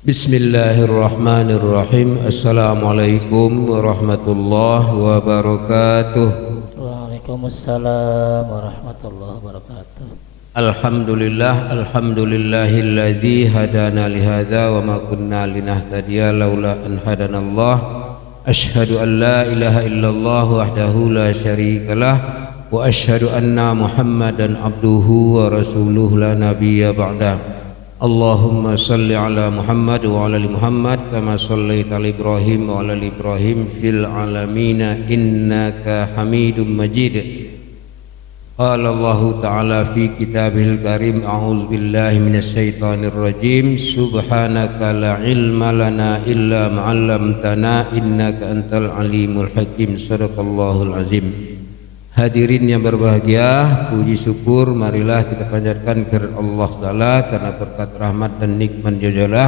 Bismillahirrahmanirrahim. Assalamualaikum warahmatullahi wabarakatuh. Waalaikumsalam warahmatullahi wabarakatuh. Alhamdulillahilladzi hadana lihadza wa ma kunna linahtadiya laula an hadanallah. Asyhadu an la ilaha illallah wahdahu la syarikalah wa asyhadu anna Muhammadan abduhu wa rasuluhu la nabiyya ba'dah. Allahumma salli ala Muhammad wa ala ali Muhammad kama sallaita ala Ibrahim wa ala ali Ibrahim fil alamin innaka Hamidum Majid. Qala Allah ta'ala fi kitabihil karim a'udzu billahi minasy syaithanir rajim subhanaka la ilma lana illa ma 'allamtana innaka antal alimul hakim. Shadaqallahul azim. Hadirin yang berbahagia, puji syukur marilah kita panjatkan kepada Allah Ta'ala karena berkat rahmat dan nikmat Dia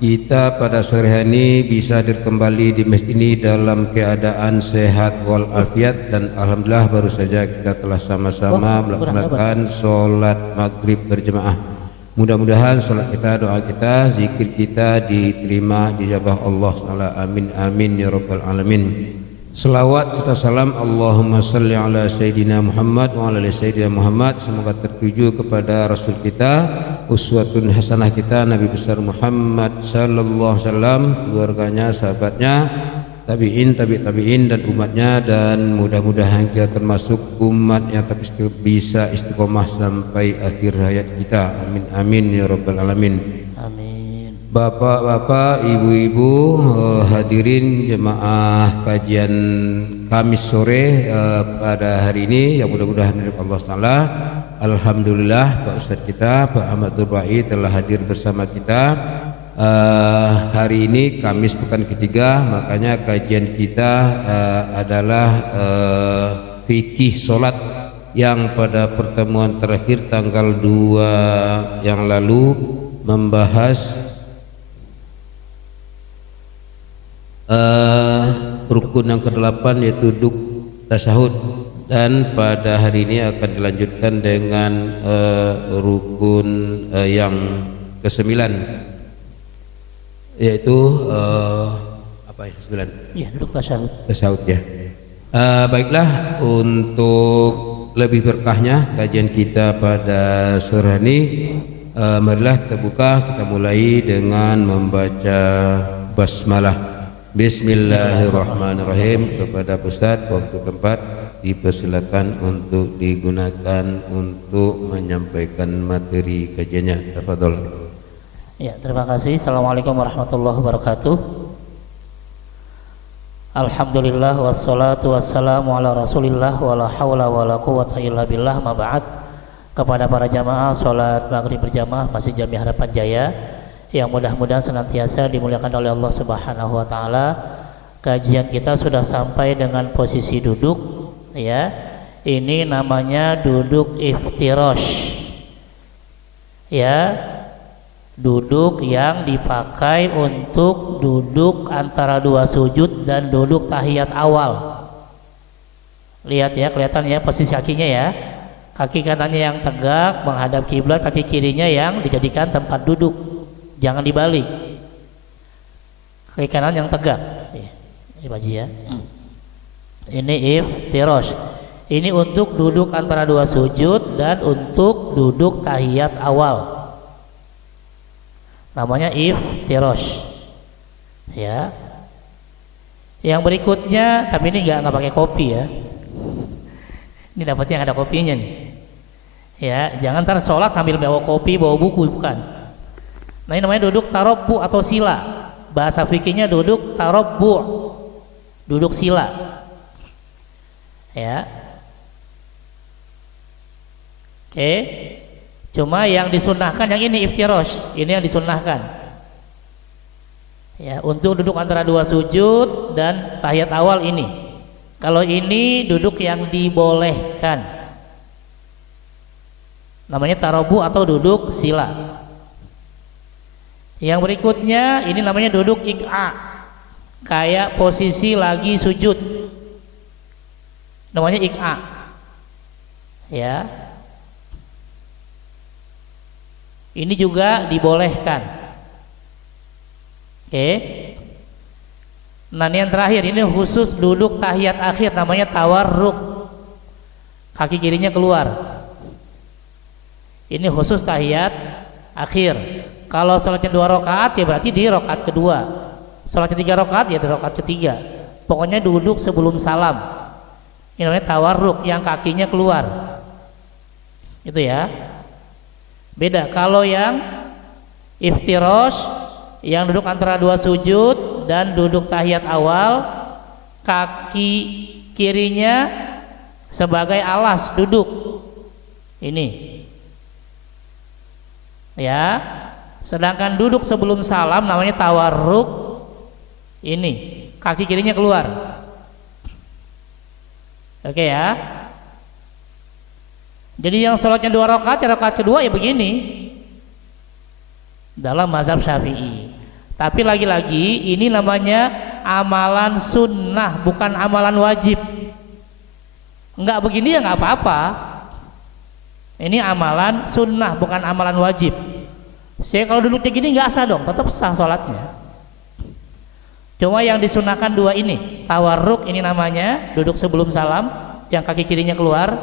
kita pada sore hari ini bisa hadir kembali di masjid ini dalam keadaan sehat walafiat, dan alhamdulillah baru saja kita telah sama-sama melaksanakan sholat maghrib berjemaah. Mudah-mudahan sholat kita, doa kita, zikir kita diterima, dijabah Allah Ta'ala. Amin amin ya rabbal alamin. Selawat serta salam Allahumma salli ala Sayyidina Muhammad wa ala Sayyidina Muhammad, semoga tertuju kepada Rasul kita, uswatun hasanah kita, Nabi besar Muhammad sallallahu alaihi wasallam, keluarganya, sahabatnya, tabi'in, tabi'in dan umatnya, dan mudah-mudahan kita termasuk umat yang bisa istiqomah sampai akhir hayat kita. Amin amin ya rabbal alamin. Bapak-bapak, ibu-ibu, hadirin jemaah kajian Kamis sore pada hari ini yang mudah-mudahan dari Allah Ta'ala. Alhamdulillah Pak Ustadz kita, Pak Ahmad Durbai telah hadir bersama kita hari ini Kamis pekan ketiga, makanya kajian kita adalah fikih solat yang pada pertemuan terakhir tanggal 2 yang lalu membahas rukun yang ke-8 yaitu duduk tasyahud, dan pada hari ini akan dilanjutkan dengan rukun yang ke-9 yaitu apa ya, 9? Ya, duduk tasyahud. Tasyahud ya. Baiklah, untuk lebih berkahnya kajian kita pada sore ini, marilah kita buka, kita mulai dengan membaca basmalah. Bismillahirrahmanirrahim. Kepada Ustadz, waktu tempat dipersilakan untuk digunakan untuk menyampaikan materi kajiannya. Tafadhol. Ya, terima kasih. Assalamualaikum warahmatullahi wabarakatuh. Alhamdulillah wassalatu wassalamu ala Rasulillah wala haula wala quwwata illa billah, ma ba'd. Kepada para jamaah salat maghrib berjamaah Masjid Jami Harapan Jaya yang mudah-mudahan senantiasa dimuliakan oleh Allah Subhanahu wa taala. Kajian kita sudah sampai dengan posisi duduk, ya. Ini namanya duduk iftirash. Ya. Duduk yang dipakai untuk duduk antara dua sujud dan duduk tahiyat awal. Lihat ya, kelihatan ya posisi kakinya ya. Kaki kanannya yang tegak menghadap kiblat, kaki kirinya yang dijadikan tempat duduk. Jangan dibalik. Kaki kanan yang tegak. Ini baju ya. Ini iftirash. Ini untuk duduk antara dua sujud dan untuk duduk tahiyat awal. Namanya iftirash. Ya. Yang berikutnya, tapi ini nggak pakai kopi ya. Ini dapatnya yang ada kopinya nih. Ya, jangan ntar sholat sambil bawa kopi, bawa buku, bukan. Nah, ini namanya duduk tarabbu atau sila. Bahasa fikihnya duduk tarabbu, duduk sila. Ya. Oke. Cuma yang disunnahkan yang ini iftirash, ini yang disunnahkan. Ya, untuk duduk antara dua sujud dan tahiyat awal ini. Kalau ini duduk yang dibolehkan. Namanya tarabbu atau duduk sila. Yang berikutnya ini namanya duduk iq'a, kayak posisi lagi sujud, namanya iq'a. Ya, ini juga dibolehkan. Oke. Nah, ini yang terakhir, ini khusus duduk tahiyat akhir, namanya tawarruk. Kaki kirinya keluar. Ini khusus tahiyat akhir. Kalau sholatnya 2 rakaat ya berarti di rakaat kedua. Sholatnya 3 rakaat ya di rakaat ketiga. Pokoknya duduk sebelum salam. Ini namanya tawarruk, yang kakinya keluar. Itu ya. Beda kalau yang iftirash, yang duduk antara 2 sujud dan duduk tahiyat awal, kaki kirinya sebagai alas duduk. Ini. Ya. Sedangkan duduk sebelum salam namanya tawarruk. Ini, kaki kirinya keluar. Oke ya. Jadi yang sholatnya 2 rakaat, rakaat kedua ya begini dalam mazhab Syafi'i. Tapi lagi-lagi ini namanya amalan sunnah, bukan amalan wajib. Enggak begini ya nggak apa-apa. Ini amalan sunnah, bukan amalan wajib. Saya kalau duduknya gini nggak sah dong, tetap sah sholatnya. Cuma yang disunahkan 2 ini, tawarruk ini namanya duduk sebelum salam, yang kaki kirinya keluar.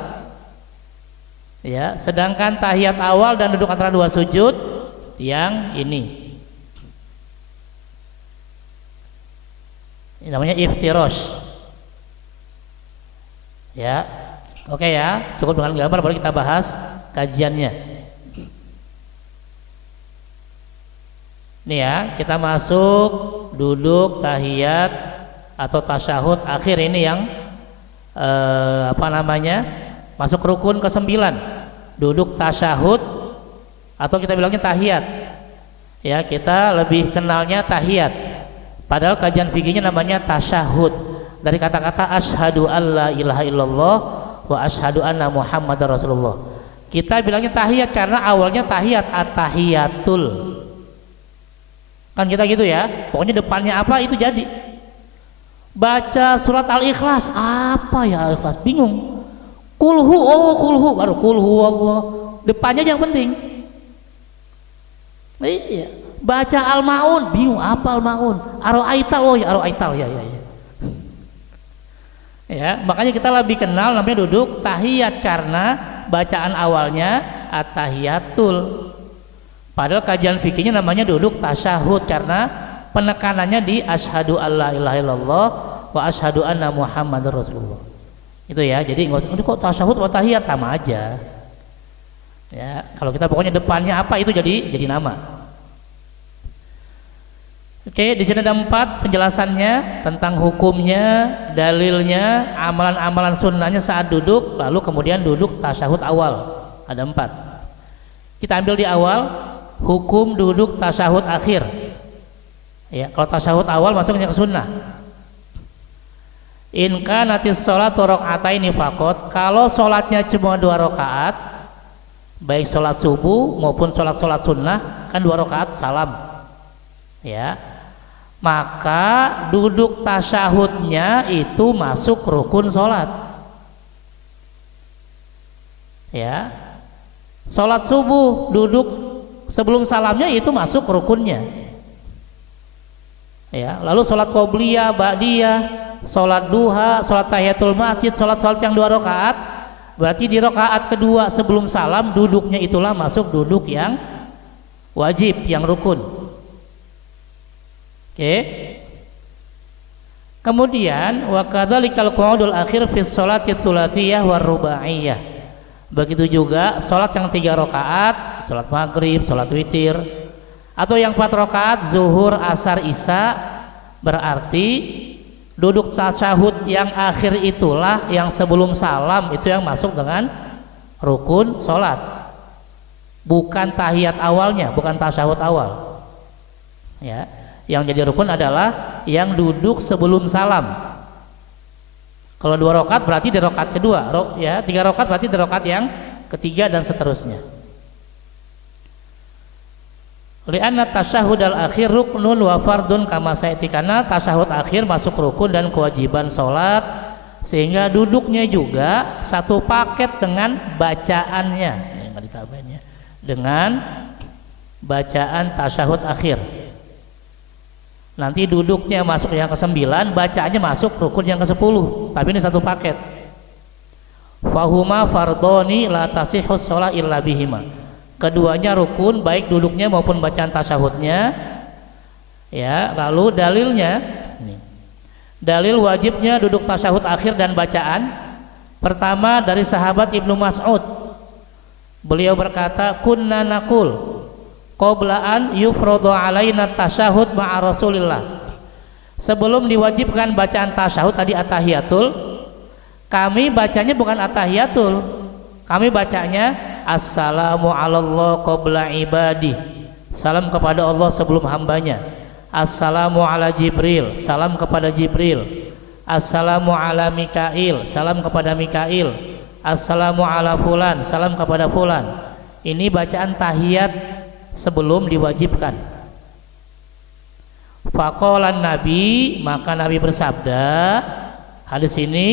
Ya, sedangkan tahiyat awal dan duduk antara 2 sujud yang ini. Ini namanya iftirash. Ya. Oke ya, cukup dengan gambar baru kita bahas kajiannya. Nih ya, kita masuk duduk tahiyat atau tasyahud akhir ini yang masuk rukun ke-9, duduk tasyahud atau kita bilangnya tahiyat. Ya, kita lebih kenalnya tahiyat. Padahal kajian fikihnya namanya tasyahud. Dari kata-kata asyhadu alla ilaha illallah wa asyhadu anna muhammadar rasulullah. Kita bilangnya tahiyat karena awalnya tahiyat, at-tahiyatul. Kan kita gitu ya. Pokoknya depannya apa itu jadi. Baca surat Al-Ikhlas, apa ya Al-Ikhlas? Bingung. Kulhu, oh kulhu, baru kulhu Allah. Depannya yang penting. Iya. Baca Al-Maun, bingung apa Al-Maun? Aro'aital, oh ya Aro'aital, ya. Ya, makanya kita lebih kenal namanya duduk tahiyat karena bacaan awalnya at-tahiyatul. Padahal kajian fikihnya namanya duduk tasyahud karena penekanannya di asyhadu alla ilaha illallah wa asyhadu anna muhammadar rasulullah. Itu ya, jadi nggak usah kok tasyahud atau tahiyat sama aja. Ya, kalau kita pokoknya depannya apa itu jadi nama. Oke, di sini ada 4 penjelasannya tentang hukumnya, dalilnya, amalan-amalan sunnahnya saat duduk, lalu kemudian duduk tasyahud awal. Ada 4. Kita ambil di awal, hukum duduk tasyahud akhir. Ya, kalau tasyahud awal masuknya ke sunnah. In kanatis sholatu raka'ataini faqat, kalau sholatnya cuma 2 rakaat, baik sholat subuh maupun sholat sunnah kan 2 rakaat salam. Ya. Maka duduk tasyahudnya itu masuk rukun sholat. Ya, sholat subuh duduk sebelum salamnya itu masuk rukunnya. Ya, lalu sholat qobliyah, ba'diyah, sholat duha, sholat tahiyatul masjid, sholat yang 2 rakaat, berarti di rakaat kedua sebelum salam duduknya itulah masuk duduk yang wajib, yang rukun. Oke. Kemudian wa kadzalikal qu'udul akhir fi sholati tsulatsiyah war rubaiyah. Begitu juga sholat yang 3 rakaat, sholat maghrib, sholat witir, atau yang 4 rakaat zuhur, asar, isya, berarti duduk tasyahud yang akhir itulah yang sebelum salam itu yang masuk dengan rukun sholat. Bukan tahiyat awalnya, bukan tasyahud awal. Ya. Yang jadi rukun adalah yang duduk sebelum salam. Kalau 2 rakaat berarti di rakaat kedua, ya 3 rakaat berarti di rakaat yang ketiga dan seterusnya. Li'anna tasyahud al-akhir ruknun wa fardun kama sayti, karena tasyahud akhir masuk rukun dan kewajiban sholat, sehingga duduknya juga satu paket dengan bacaannya, dengan bacaan tasyahud akhir. Nanti duduknya masuk yang ke-9, bacaannya masuk rukun yang ke-10. Tapi ini satu paket. Fahuma fardhoni la tasihhus shalah illa bihima. Keduanya rukun, baik duduknya maupun bacaan tasyahudnya. Ya, lalu dalilnya nih. Dalil wajibnya duduk tasyahud akhir dan bacaan. Pertama dari sahabat Ibnu Mas'ud. Beliau berkata, kunna naqul qabla an yufradu alaina tasyahud ma'a Rasulillah. Sebelum diwajibkan bacaan tasyahud tadi at-tahiyatul, kami bacanya bukan at-tahiyatul. Kami bacanya assalamu alallah qabla ibadi. Salam kepada Allah sebelum hambanya. Assalamu ala Jibril, salam kepada Jibril. Assalamu ala Mikail, salam kepada Mikail. Assalamu ala fulan, salam kepada fulan. Ini bacaan tahiyat sebelum diwajibkan. Faqalan Nabi, maka Nabi bersabda, hadis ini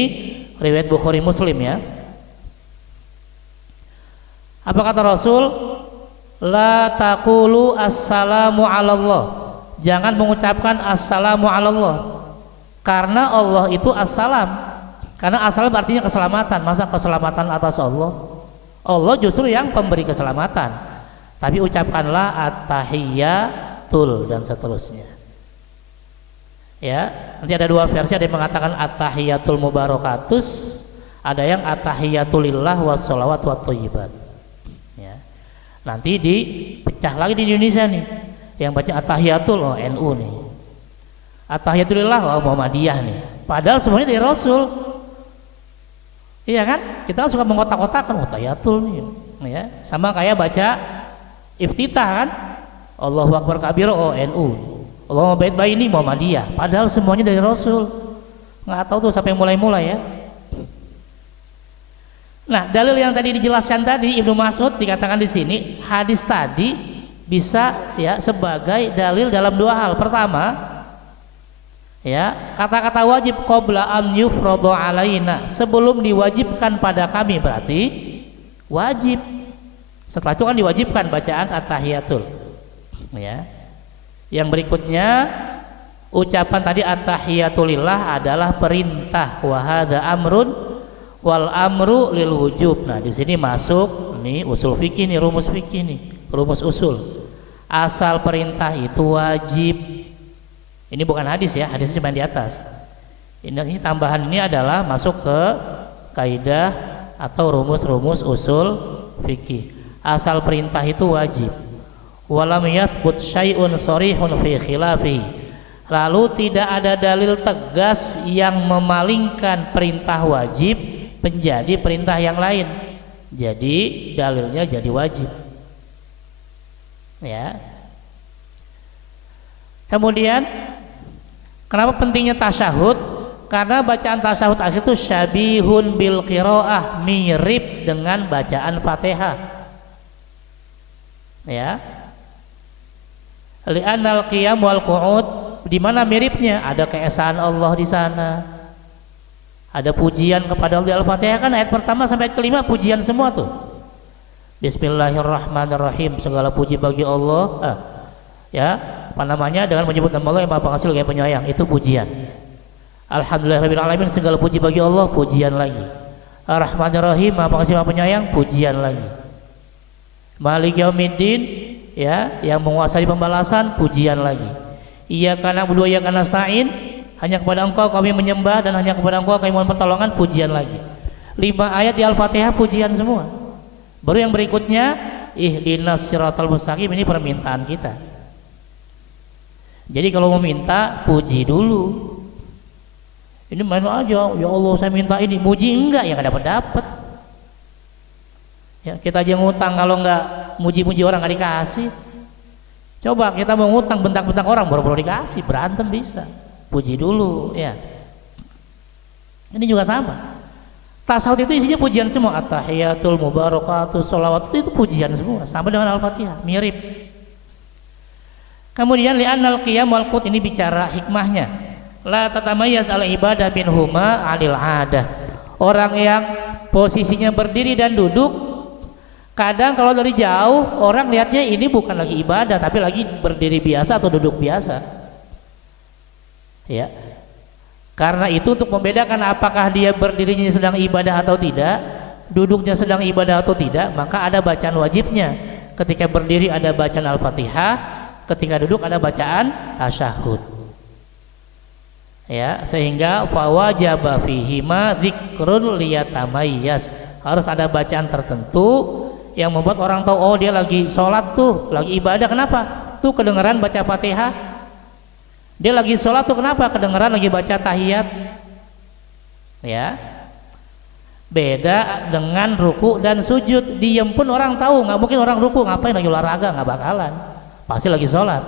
riwayat Bukhari Muslim ya. Apa kata Rasul? La taqulu assalamu ala Allah. Jangan mengucapkan assalamu ala Allah. Karena Allah itu assalam. Karena assalam artinya keselamatan. Masa keselamatan atas Allah? Allah justru yang pemberi keselamatan. Tapi ucapkanlah at-tahiyatul dan seterusnya. Ya, nanti ada dua versi, ada yang mengatakan at-tahiyatul mubarakatus, ada yang at-tahiyatulillah wassalawat wat thayyibat. Ya. Nanti dipecah lagi di Indonesia nih. Yang baca at-tahiyatul NU nih. At-tahiyatulillah Muhammadiyah nih. Padahal semuanya dari Rasul. Iya kan? Kita kan suka mengotak-kotakan tahiyatul nih. Ya, sama kayak baca iftitah kan, Allahu Akbar kabir NU, Allahumma bait baini Muhammadiyah. Padahal semuanya dari Rasul. Nggak tahu tuh siapa yang mulai-mulai ya. Nah, dalil yang tadi dijelaskan tadi Ibnu Mas'ud dikatakan di sini, hadis tadi bisa ya sebagai dalil dalam dua hal. Pertama, ya kata-kata wajib qabla an yufradu alaina, sebelum diwajibkan pada kami, berarti wajib. Setelah itu kan diwajibkan bacaan at-tahiyatul. Ya. Yang berikutnya ucapan tadi at-tahiyatulillah adalah perintah, wa hadza amrun wal amru lil wujub. Nah, di sini masuk nih usul fikih nih, rumus fikih nih, rumus usul. Asal perintah itu wajib. Ini bukan hadis ya, hadisnya cuma di atas. Ini tambahan ini adalah masuk ke kaidah atau rumus-rumus usul fikih. Asal perintah itu wajib. Walam yathbut syai'un sharihun fi khilafi. Lalu tidak ada dalil tegas yang memalingkan perintah wajib menjadi perintah yang lain. Jadi dalilnya jadi wajib. Ya. Kemudian kenapa pentingnya tasyahud? Karena bacaan tasyahud akhir itu syabihun bil qiraah, mirip dengan bacaan Fatihah. Ya, li'anal qiyam wal qu'ud, di mana miripnya ada keesaan Allah di sana, ada pujian kepada Allah. Di Al-Fatihah kan ayat pertama sampai ayat kelima pujian semua tuh. Bismillahirrahmanirrahim, segala puji bagi Allah. Ya, apa namanya, dengan menyebut nama Allah yang Maha Pengasih lagi Penyayang, itu pujian. Alhamdulillahirabbil alamin, segala puji bagi Allah, pujian lagi. Ar-Rahmanir-Rahim, Maha Pengasih Maha Penyayang, pujian lagi. Malik Yaumiddin, ya, yang menguasai pembalasan, pujian lagi. Iyyaka na'budu wa iyyaka nasta'in, hanya kepada Engkau kami menyembah dan hanya kepada Engkau kami mohon pertolongan, pujian lagi. 5 ayat di Al-Fatihah pujian semua. Baru yang berikutnya ihdinas siratal mustaqim, ini permintaan kita. Jadi kalau mau minta puji dulu. Ini main aja, ya Allah saya minta ini, muji enggak ya enggak dapat. Ya, kita aja ngutang, kalau nggak muji-muji orang nggak dikasih. Coba kita mau ngutang bentak-bentak orang baru-baru dikasih, berantem bisa. Puji dulu ya. Ini juga sama. Tasawuf itu isinya pujian semua. At-tahiyatul mubarakatus sholawat itu pujian semua, sama dengan Al-Fatihah, mirip. Kemudian li'annal qiyam wal qut, ini bicara hikmahnya. La tatamayyaz al ibadah binhuma 'anil 'adah. Orang yang posisinya berdiri dan duduk, kadang kalau dari jauh orang lihatnya ini bukan lagi ibadah tapi lagi berdiri biasa atau duduk biasa. Ya. Karena itu untuk membedakan apakah dia berdirinya sedang ibadah atau tidak, duduknya sedang ibadah atau tidak, maka ada bacaan wajibnya. Ketika berdiri ada bacaan Al-Fatihah, ketika duduk ada bacaan tasyahud. Ya, sehingga fawajaba fihima dzikrun liyatamayyaz. Harus ada bacaan tertentu yang membuat orang tahu, oh dia lagi sholat tuh, lagi ibadah. Kenapa? Tuh kedengeran baca Fatihah. Dia lagi sholat tuh kenapa? Kedengeran lagi baca tahiyat. Ya, beda dengan ruku dan sujud. Diem pun orang tahu, nggak mungkin orang ruku ngapain lagi olahraga, nggak bakalan. Pasti lagi sholat.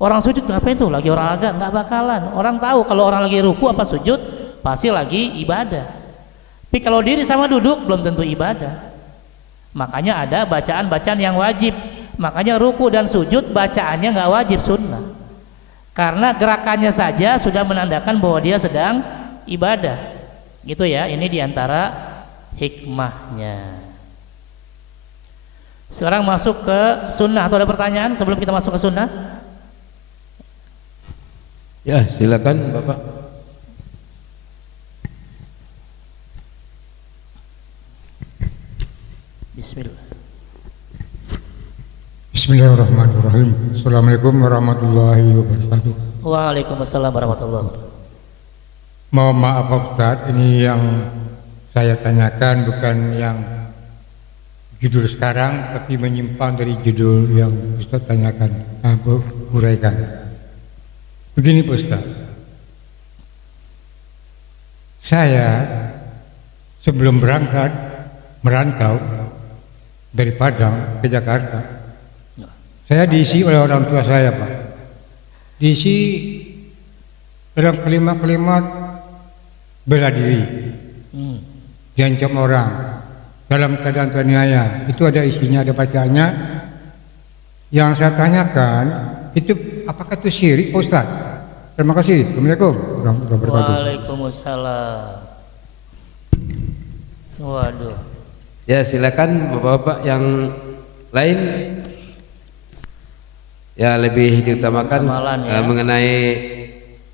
Orang sujud ngapain tuh lagi olahraga, nggak bakalan. Orang tahu kalau orang lagi ruku apa sujud pasti lagi ibadah. Tapi kalau diri sama duduk belum tentu ibadah. Makanya ada bacaan-bacaan yang wajib. Makanya ruku dan sujud bacaannya nggak wajib, sunnah. Karena gerakannya saja sudah menandakan bahwa dia sedang ibadah. Gitu ya, ini diantara hikmahnya. Sekarang masuk ke sunnah. Atau ada pertanyaan sebelum kita masuk ke sunnah? Ya, silakan Bapak. Bismillah. Bismillahirrahmanirrahim. Assalamualaikum warahmatullahi wabarakatuh. Waalaikumsalam warahmatullahi wabarakatuh. Mohon maaf Pak Ustadz, ini yang saya tanyakan bukan yang judul sekarang, tapi menyimpang dari judul yang Ustadz tanyakan, uraikan. Begini Pak Ustadz, saya sebelum merantau dari Padang ke Jakarta, saya diisi oleh orang tua saya Pak. Diisi dalam kalimat-kalimat bela diri, diancam orang dalam keadaan terniaya. Itu ada isinya, ada bacaannya. Yang saya tanyakan itu apakah itu syirik Pak Ustaz? Terima kasih. Assalamualaikum warahmatullahi wabarakatuh. Waalaikumsalam. Waduh. Ya, silakan Bapak-bapak yang lain. Ya, lebih diutamakan ya. Mengenai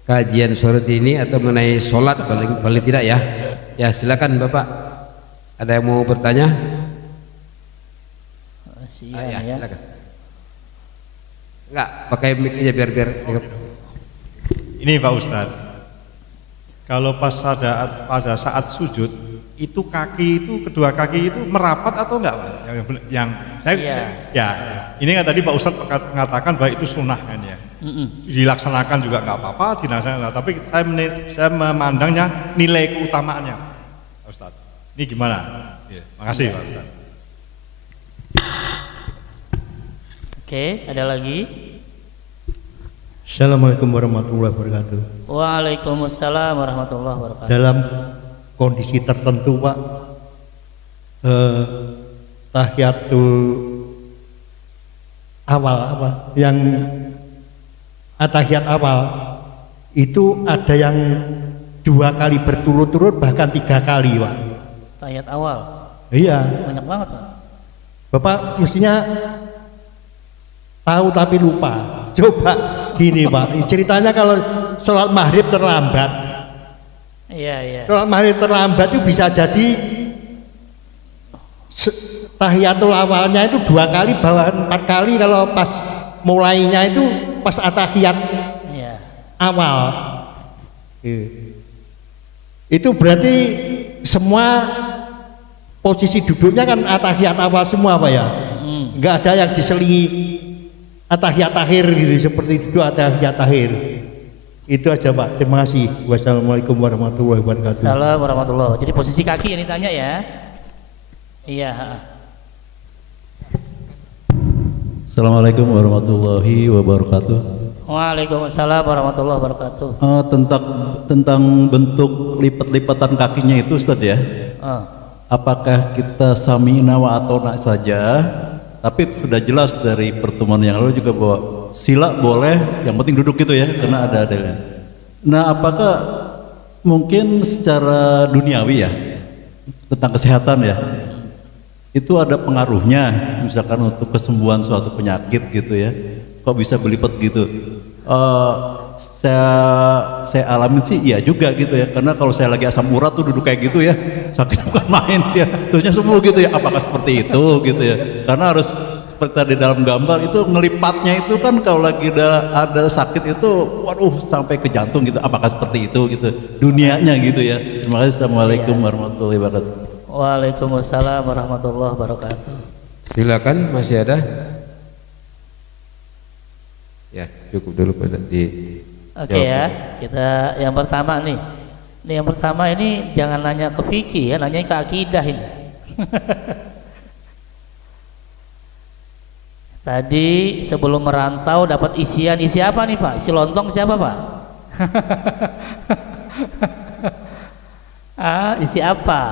kajian sore ini atau mengenai sholat paling tidak ya. Ya, silakan Bapak. Ada yang mau bertanya? Ya, silakan. Enggak, pakai mic aja biar. Ini Pak Ustadz, kalau pada saat sujud itu kedua kaki itu merapat atau enggak Pak? Ini kan tadi Pak Ustadz mengatakan bahwa itu sunnah kan ya. Dilaksanakan juga nggak apa-apa, dilaksanakan. Tapi saya memandangnya nilai keutamaannya, Pak Ustadz. Ini gimana? Ya, makasih Pak Ustadz. Oke, ada lagi? Assalamualaikum warahmatullahi wabarakatuh. Waalaikumsalam warahmatullahi wabarakatuh. Dalam kondisi tertentu Pak, tahiyatul awal yang tahiyat awal itu ada yang 2 kali berturut-turut bahkan 3 kali Pak. Tahiyat awal? Iya. Banyak banget Pak. Bapak mestinya tahu tapi lupa. Coba gini Pak, ceritanya kalau sholat maghrib terlambat. Iya. Sholat maghrib terlambat itu bisa jadi tahiyatul awalnya itu 2 kali bahkan 4 kali, kalau pas mulainya itu pas atahiyat awal. Itu berarti semua posisi duduknya kan atahiyat awal semua Pak ya. Enggak ada yang diselingi atahiyat akhir gitu, seperti duduk atahiyat akhir. Itu aja Pak. Terima kasih. Wassalamualaikum warahmatullahi wabarakatuh. Assalamualaikum warahmatullahi wabarakatuh. Jadi posisi kaki yang ditanya ya. Iya. Assalamualaikum warahmatullahi wabarakatuh. Waalaikumsalam warahmatullahi wabarakatuh. Tentang bentuk lipat-lipatan kakinya itu Ustaz ya. Apakah kita sami'na wa atona saja? Tapi sudah jelas dari pertemuan yang lalu juga bahwa sila boleh, yang penting duduk gitu ya, karena ada adanya. Nah, apakah mungkin secara duniawi ya, tentang kesehatan ya, itu ada pengaruhnya, misalkan untuk kesembuhan suatu penyakit gitu ya, kok bisa berlipat gitu? saya alamin sih iya juga gitu ya, karena kalau saya lagi asam urat tuh duduk kayak gitu ya sakit bukan main ya, terusnya sembuh gitu ya. Apakah seperti itu gitu ya, karena harus seperti tadi dalam gambar itu ngelipatnya itu kan kalau lagi ada sakit itu waduh sampai ke jantung gitu. Apakah seperti itu gitu dunianya gitu ya. Terima kasih. Assalamualaikum warahmatullahi wabarakatuh. Waalaikumsalam warahmatullahi wabarakatuh. Silakan, masih ada? Ya, cukup dulu Pak di. Oke ya, kita yang pertama nih. Yang pertama ini jangan nanya ke fikih ya, nanya ke akidah ini. Tadi sebelum merantau dapat isian, isi apa nih Pak? Isi lontong siapa Pak? Isi apa?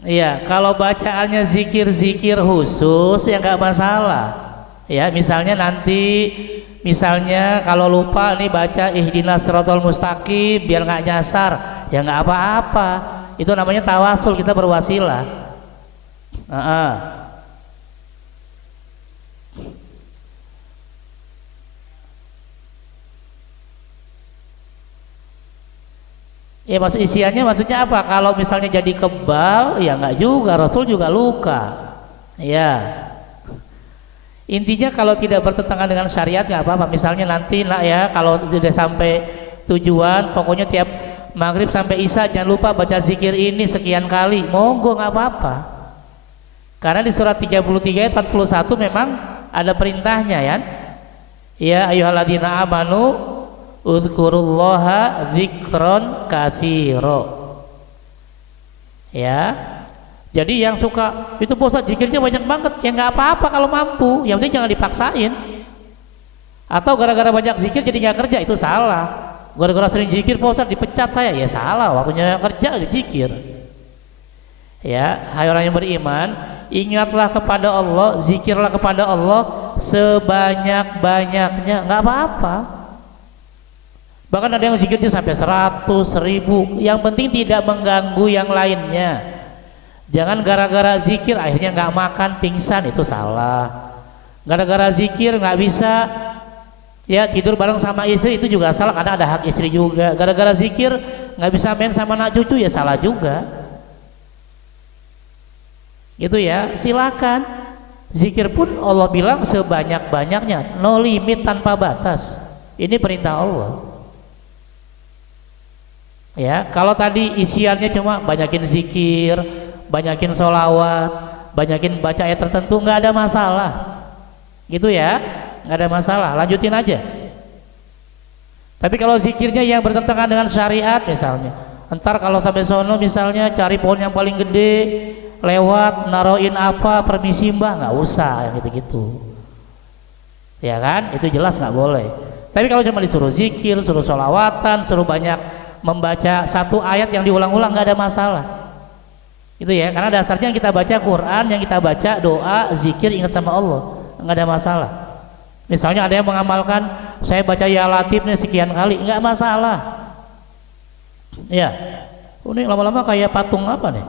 Iya, kalau bacaannya zikir-zikir khusus ya nggak masalah. Ya, misalnya kalau lupa nih baca ihdinas siratal mustaqim biar nggak nyasar, ya nggak apa-apa. Itu namanya tawasul, kita berwasilah. Ya maksud isiannya maksudnya apa? Kalau misalnya jadi kebal, ya nggak juga. Rasul juga luka. Ya. Intinya kalau tidak bertentangan dengan syariat nggak apa-apa. Misalnya nanti lah ya, kalau sudah sampai tujuan, pokoknya tiap maghrib sampai isya jangan lupa baca zikir ini sekian kali. Monggo, nggak apa-apa. Karena di surat 33 ayat 41 memang ada perintahnya ya. Ya ayyuhalladzina amanu udzukurullaha dzikron katsiro. Ya. Jadi yang suka itu Pak Ustadz zikirnya banyak banget, ya nggak apa-apa kalau mampu, yang penting jangan dipaksain. Atau gara-gara banyak zikir jadi nggak kerja, itu salah. Gara-gara sering zikir Pak Ustadz dipecat saya, ya salah, waktunya kerja zikir. Ya, hai orang yang beriman, ingatlah kepada Allah, zikirlah kepada Allah sebanyak-banyaknya, nggak apa-apa. Bahkan ada yang zikirnya sampai 100, 1000, yang penting tidak mengganggu yang lainnya. Jangan gara-gara zikir akhirnya nggak makan pingsan, itu salah. Gara-gara zikir nggak bisa ya tidur bareng sama istri, itu juga salah karena ada hak istri juga. Gara-gara zikir nggak bisa main sama anak cucu, ya salah juga. Gitu ya, silakan. Zikir pun Allah bilang sebanyak-banyaknya, no limit, tanpa batas. Ini perintah Allah. Ya, kalau tadi isiannya cuma banyakin zikir, banyakin sholawat, banyakin baca ayat tertentu, nggak ada masalah, gitu ya, nggak ada masalah, lanjutin aja. Tapi kalau zikirnya yang bertentangan dengan syariat misalnya, entar kalau sampai sono misalnya cari pohon yang paling gede, lewat naroin apa, permisi mbah, nggak usah yang gitu-gitu, ya kan, itu jelas nggak boleh. Tapi kalau cuma disuruh zikir, suruh sholawatan, suruh banyak membaca satu ayat yang diulang-ulang, nggak ada masalah. Itu ya, karena dasarnya yang kita baca Quran, yang kita baca doa, zikir, ingat sama Allah, nggak ada masalah. Misalnya ada yang mengamalkan saya baca ya latif nih sekian kali, nggak masalah. Ya, ini lama-lama kayak patung apa nih?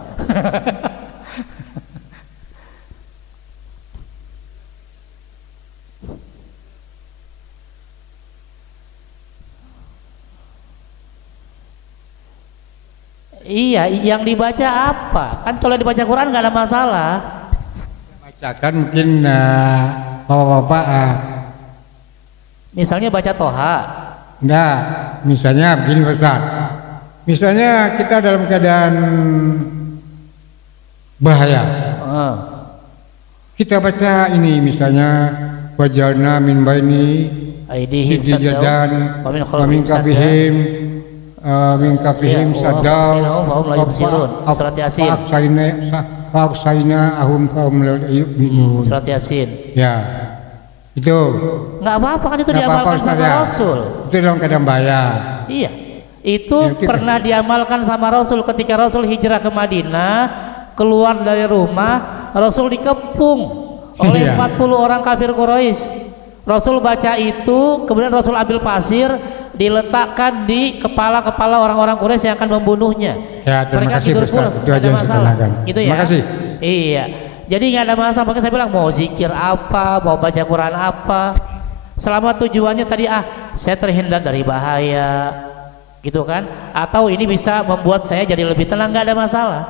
Iya, yang dibaca apa? Kan kalau dibaca Quran nggak ada masalah. Bacakan mungkin bapak-bapak. Misalnya baca Toha. Enggak, misalnya begini Ustaz. Misalnya kita dalam keadaan bahaya. Kita baca ini misalnya wajalna min baini aidihim saddan wa min kabihim min kafihim sadau surat Yasin, faksaina ahum kaum yu'minun, surat Yasin. Ya, itu nggak apa-apa kan, itu diamalkan sama Rasul. Itu dalam keadaan bahaya. Iya, itu ya, pernah diamalkan sama Rasul ketika Rasul hijrah ke Madinah, keluar dari rumah, Rasul dikepung oleh 40 orang kafir Quraisy. Rasul baca itu, kemudian Rasul ambil pasir, diletakkan di kepala-kepala orang-orang Quraisy yang akan membunuhnya. Ya, terima kasih Ustaz. Itu aja yang saya tanyakan. Gitu ya. Terima kasih. Iya. Jadi nggak ada masalah. Makanya saya bilang mau zikir apa, mau baca Quran apa, Selama tujuannya tadi saya terhindar dari bahaya, gitu kan? Atau ini bisa membuat saya jadi lebih tenang, nggak ada masalah.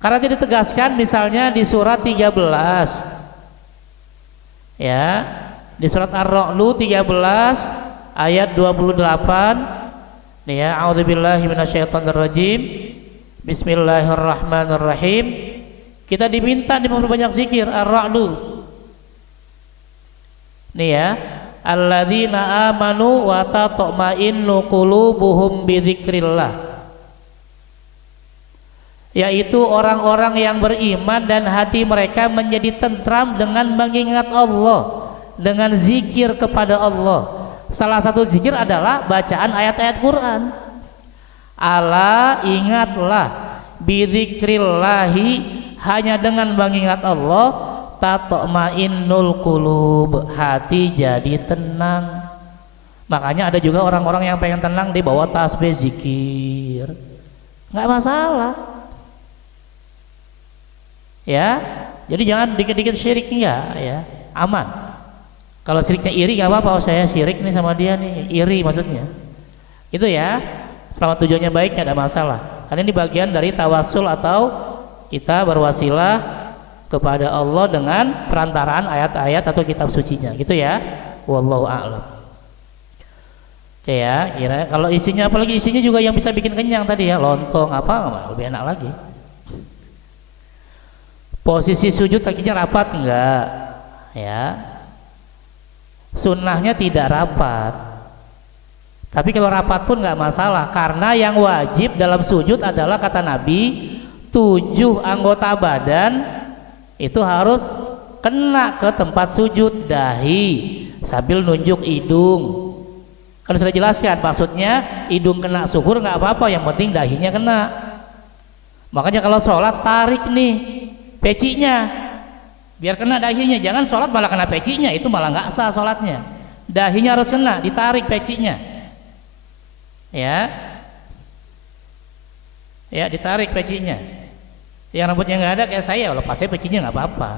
Karena dia ditegaskan misalnya di surat 13, ya, di surat Ar-Ra'd 13 ayat 28, nih ya, a'udzubillahi minasyaitonirrajim, bismillahirrahmanirrahim. Kita diminta memperbanyak zikir. Ar-Ra'd, nih ya, alladzina amanu wa tatma'innu qulubuhum bidzikrillah, yaitu orang-orang yang beriman dan hati mereka menjadi tentram dengan mengingat Allah, dengan zikir kepada Allah. Salah satu zikir adalah bacaan ayat-ayat Quran. Ala, ingatlah, bidzikrillahi, hanya dengan mengingat Allah, tatma'innul qulub, hati jadi tenang. Makanya ada juga orang-orang yang pengen tenang di bawah tasbih zikir, nggak masalah, ya. Jadi jangan dikit-dikit syirik, ya, aman. Kalau syiriknya iri nggak apa-apa, saya syirik nih sama dia nih, iri maksudnya, itu ya. Selama tujuannya baik nggak ada masalah. Karena ini bagian dari tawasul atau kita berwasilah kepada Allah dengan perantaraan ayat-ayat atau kitab sucinya, gitu ya. Wallahu a'lam. Oke ya, kira kalau isinya, apalagi isinya juga yang bisa bikin kenyang tadi ya, lontong apa, lebih enak lagi. Posisi sujud kakinya rapat enggak? Ya. Sunnahnya tidak rapat. Tapi kalau rapat pun enggak masalah, karena yang wajib dalam sujud adalah kata Nabi, 7 anggota badan itu harus kena ke tempat sujud. Dahi sambil nunjuk hidung, kan sudah jelaskan maksudnya. Hidung kena syukur nggak apa-apa, yang penting dahinya kena. Makanya kalau sholat tarik nih pecinya biar kena dahinya, jangan sholat malah kena pecinya, itu malah nggak sah sholatnya. Dahinya harus kena, ditarik pecinya, ya, ditarik pecinya. Yang rambutnya nggak ada kayak saya, lepas saya pecinya nggak apa-apa.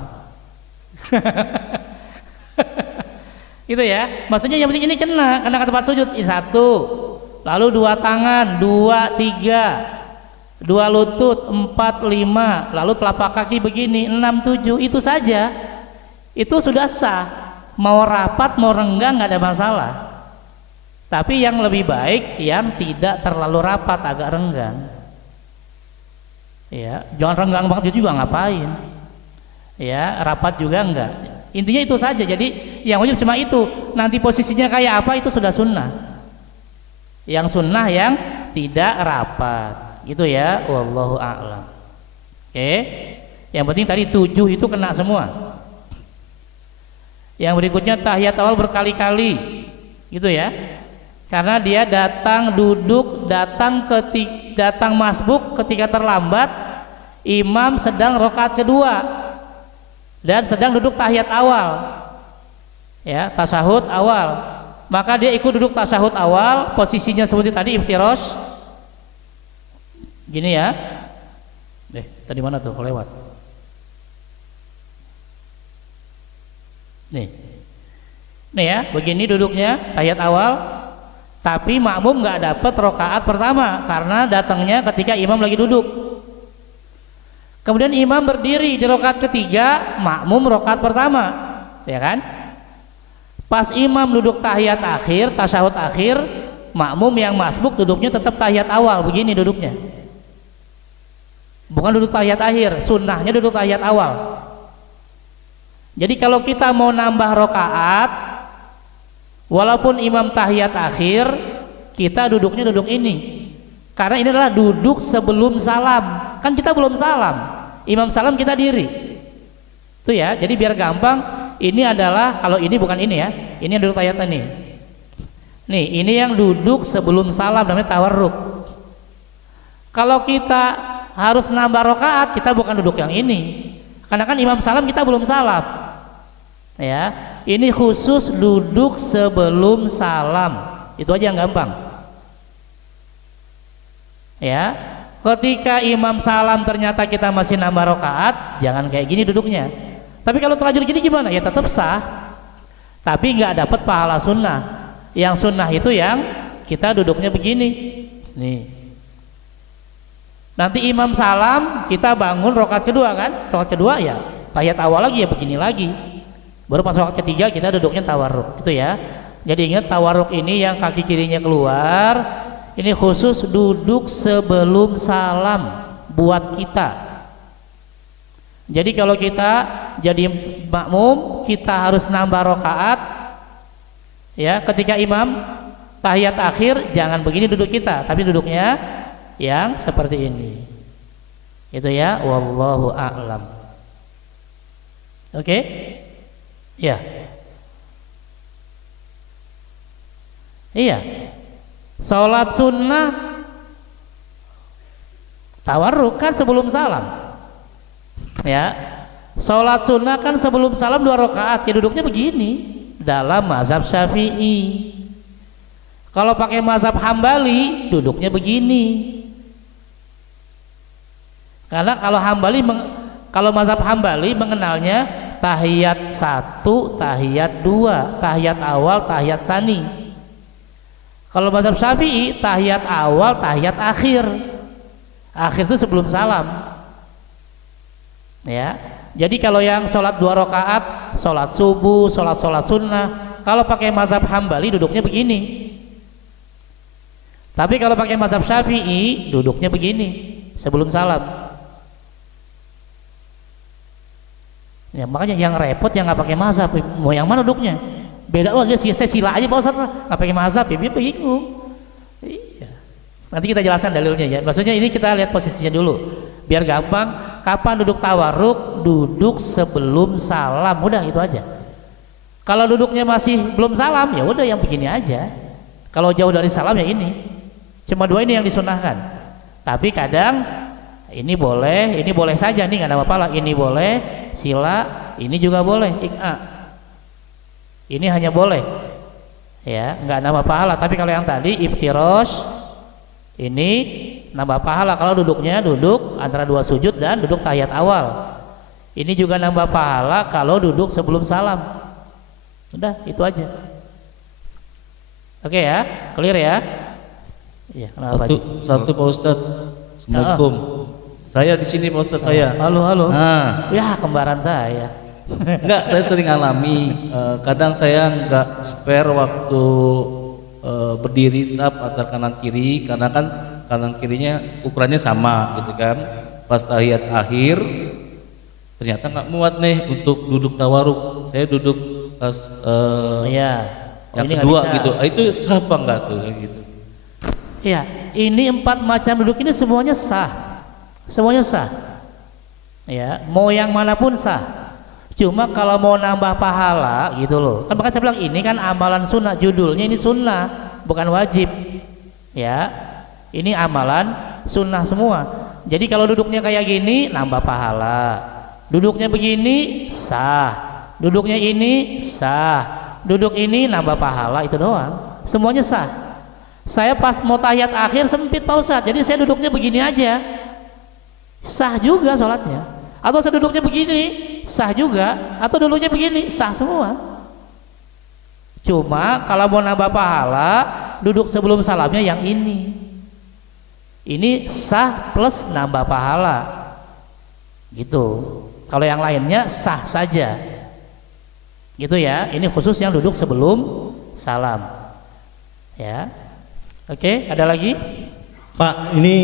Itu ya, maksudnya yang penting ini kena ke tempat sujud. 1, lalu 2 tangan, 2, 3, 2 lutut, 4, 5, lalu telapak kaki begini, 6, 7, itu saja, itu sudah sah. Mau rapat mau renggang nggak ada masalah. Tapi yang lebih baik yang tidak terlalu rapat, agak renggang. Ya, jangan renggang banget juga ngapain, ya, rapat juga enggak. Intinya itu saja. Jadi yang wajib cuma itu. Nanti posisinya kayak apa itu sudah sunnah. Yang sunnah yang tidak rapat, gitu ya. Wallahu a'lam. Oke. Yang penting tadi 7 itu kena semua. Yang berikutnya tahiyat awal berkali-kali, gitu ya. Karena dia datang duduk, datang masbuk ketika terlambat, imam sedang rakaat kedua dan sedang duduk tahiyat awal, ya, tasyahud awal, maka dia ikut duduk tasyahud awal, posisinya seperti tadi iftirash, gini ya. Tadi mana tuh lewat? Nih ya, begini duduknya tahiyat awal. Tapi makmum nggak dapat rakaat pertama karena datangnya ketika imam lagi duduk. Kemudian imam berdiri di rakaat ketiga, makmum rakaat pertama, ya kan? Pas imam duduk tahiyat akhir, tasyahud akhir, makmum yang masbuk duduknya tetap tahiyat awal, begini duduknya. Bukan duduk tahiyat akhir, sunnahnya duduk tahiyat awal. Jadi kalau kita mau nambah rakaat, walaupun imam tahiyat akhir, kita duduknya duduk ini. Karena ini adalah duduk sebelum salam. Kan kita belum salam. Imam salam kita diri. Itu ya. Jadi biar gampang, ini adalah, kalau ini bukan ini ya. Ini yang duduk tahiyat ini. Nih, ini yang duduk sebelum salam, namanya tawarruk. Kalau kita harus nambah rakaat, kita bukan duduk yang ini. Karena kan imam salam kita belum salam. Ya. Ini khusus duduk sebelum salam. Itu aja yang gampang. Ya, ketika imam salam ternyata kita masih nambah rakaat, jangan kayak gini duduknya. Tapi kalau terlanjur gini gimana? Ya tetap sah. tapi nggak dapat pahala sunnah. Yang sunnah itu yang kita duduknya begini nih. Nanti imam salam, kita bangun rakaat kedua kan, rakaat kedua ya tahiyat awal lagi ya begini lagi, baru pas rakaat ketiga kita duduknya tawarruk gitu ya. Jadi ingat, tawarruk ini yang kaki kirinya keluar, ini khusus duduk sebelum salam buat kita. Jadi kalau kita jadi makmum, kita harus nambah rakaat ya. Ketika imam tahiyat akhir, jangan begini duduk kita, tapi duduknya yang seperti ini. Itu ya, wallahu a'lam. Oke? Ya. Iya. Salat sunnah tawarruk kan sebelum salam. Ya, sholat sunnah kan sebelum salam 2 rakaat, ya duduknya begini dalam mazhab Syafi'i. Kalau pakai mazhab Hambali duduknya begini, karena kalau mazhab Hambali mengenalnya tahiyat 1, tahiyat 2, tahiyat awal, tahiyat tsani. Kalau mazhab Syafi'i tahiyat awal, tahiyat akhir. Akhir itu sebelum salam. Ya, jadi kalau yang sholat 2 rakaat, sholat subuh, sholat sunnah, kalau pakai mazhab Hambali duduknya begini. Tapi kalau pakai mazhab Syafi'i duduknya begini sebelum salam. Ya, makanya yang repot yang nggak pakai mazhab, mau yang mana duduknya? Beda loh, dia sila aja Pak Ustaz, nggak pakai mazhab, ya dia bingung. Iya. Nanti kita jelaskan dalilnya ya. Maksudnya ini kita lihat posisinya dulu, biar gampang. Kapan duduk tawarruk? Duduk sebelum salam, udah itu aja. Kalau duduknya masih belum salam, ya udah yang begini aja. Kalau jauh dari salam ya ini. Cuma 2 ini yang disunahkan. Tapi kadang ini boleh saja nih, nggak ada apa-apa. Ini boleh sila, ini juga boleh iqa. Ini hanya boleh, ya nggak nambah pahala. Tapi kalau yang tadi iftirash, ini nambah pahala kalau duduknya duduk antara 2 sujud dan duduk tahiyat awal. Ini juga nambah pahala kalau duduk sebelum salam. Udah itu aja. Oke ya, clear ya. Iya, kenapa satu Pak Ustadz. Assalamualaikum. Saya di sini Pak Ustadz saya. Halo. Nah. Ya kembaran saya. Enggak, saya sering alami. Kadang saya enggak spare waktu berdiri saf antara kanan kiri, karena kan kanan kirinya ukurannya sama gitu kan. Pas tahiyat akhir ternyata nggak muat nih untuk duduk tawaruk. Saya duduk pas yang kedua gitu. Itu sah apa enggak tuh kayak gitu? Iya, ini 4 macam duduk ini semuanya sah. Semuanya sah. Ya, mau yang manapun sah. Cuma kalau mau nambah pahala gitu loh. Kan makanya saya bilang ini kan amalan sunnah, judulnya ini sunnah, bukan wajib. Ya. Ini amalan sunnah semua. Jadi kalau duduknya kayak gini nambah pahala. Duduknya begini sah. Duduknya ini sah. Duduk ini nambah pahala, itu doang. Semuanya sah. Saya pas mau tahiyat akhir sempit Pak Ustadz, jadi saya duduknya begini aja. Sah juga sholatnya. Atau saya duduknya begini, sah juga. Atau duduknya begini, sah semua. Cuma kalau mau nambah pahala, duduk sebelum salamnya yang ini. Ini sah plus nambah pahala. Gitu. Kalau yang lainnya sah saja. Gitu ya. Ini khusus yang duduk sebelum salam. Ya. Oke, ada lagi? Pak, ini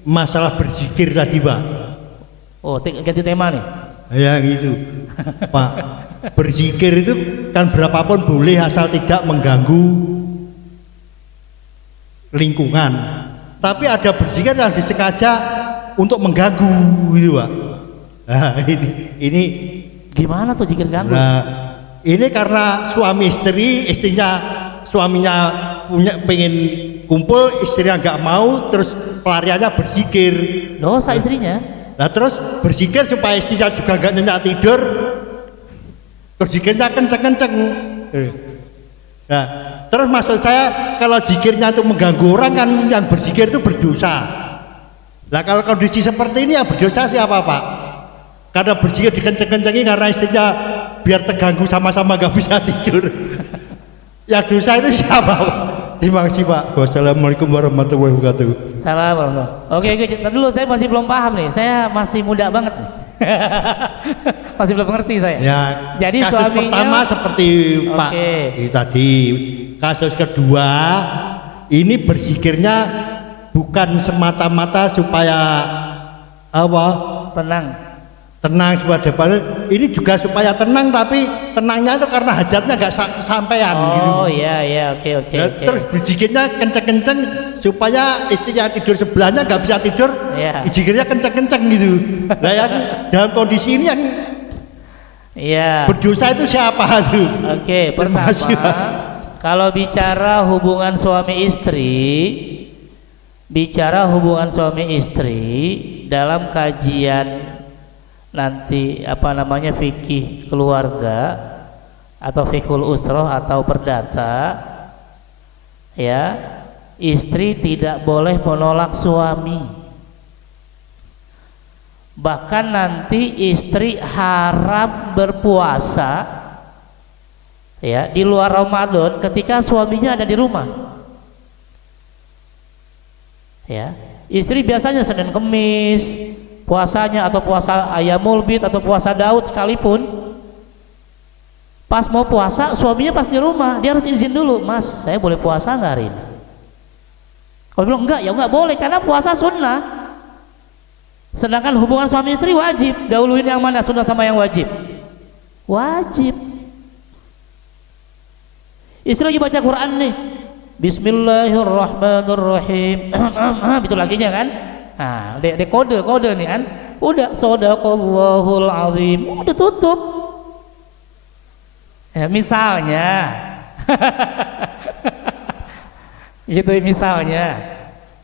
masalah berzikir tadi, Pak. Oh, ganti tema nih. Ya gitu. Pak, berzikir itu kan berapapun boleh asal tidak mengganggu lingkungan. Tapi ada berzikir yang disengaja untuk mengganggu gitu, Pak. Nah, ini gimana tuh zikir ganggu? Nah, ini karena suami istri, suaminya pengen kumpul, istrinya nggak mau, terus pelariannya berzikir. Dosa istrinya. Nah terus berzikir supaya istrinya juga nggak nyenyak tidur, berzikirnya kenceng-kenceng. Nah terus maksud saya, kalau zikirnya itu mengganggu orang kan yang berzikir itu berdosa. Nah kalau kondisi seperti ini yang berdosa siapa Pak? Karena berzikir dikenceng-kencengi karena istrinya biar terganggu sama-sama gak bisa tidur. Yang dosa itu siapa? Terima kasih Pak. Wassalamualaikum warahmatullahi wabarakatuh. Assalamualaikum. Oke, dulu saya masih belum paham nih. Saya masih muda banget nih. Masih belum mengerti saya. Ya, jadi kasus suaminya pertama seperti Pak itu tadi. Kasus kedua ini berzikirnya bukan semata-mata supaya apa? Tenang supaya depan. Ini juga supaya tenang, tapi tenangnya itu karena hajatnya nggak kesampaian. Oh gitu. Iya oke. Terus berzikirnya kenceng-kenceng supaya istri yang tidur sebelahnya nggak bisa tidur. Zikirnya kenceng-kenceng gitu. Nah yang dalam kondisi ini yang berdosa itu siapa tuh? Oke, pertama kalau bicara hubungan suami istri dalam kajian nanti fikih keluarga atau fikul usroh atau perdata, ya, istri tidak boleh menolak suami. Bahkan nanti istri haram berpuasa, ya, di luar Ramadan ketika suaminya ada di rumah. Ya, istri biasanya Senin Kemis puasanya, atau puasa Ayamul Bid atau puasa Daud sekalipun, pas mau puasa suaminya pas di rumah, dia harus izin dulu, Mas saya boleh puasa nggak hari ini? Kalau bilang enggak, ya enggak boleh karena puasa sunnah. Sedangkan hubungan suami istri wajib. Dahuluin yang mana, sunnah sama yang wajib? Wajib. Istri lagi baca Quran nih, Bismillahirrahmanirrahim, itu laginya kan. Nah, de kode nih kan, udah Shadaqallahul Azim, udah tutup. Ya, misalnya,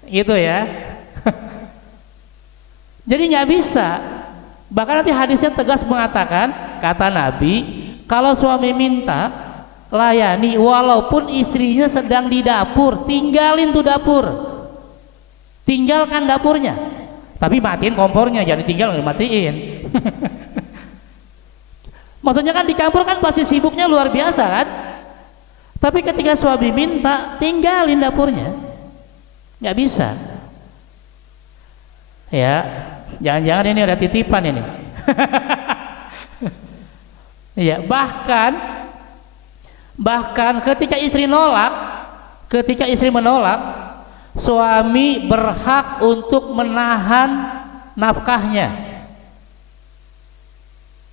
gitu ya. Jadi nggak bisa. Bahkan nanti hadisnya tegas mengatakan, kata Nabi, kalau suami minta layani, walaupun istrinya sedang di dapur, tinggalin tuh dapur. Tinggalkan dapurnya, tapi matiin kompornya, jangan ditinggal, matiin. Maksudnya kan di kantor kan pasti sibuknya luar biasa kan, tapi ketika suami minta, tinggalin dapurnya, nggak bisa. Ya, jangan-jangan ini ada titipan ini. Ya, bahkan ketika istri menolak, suami berhak untuk menahan nafkahnya.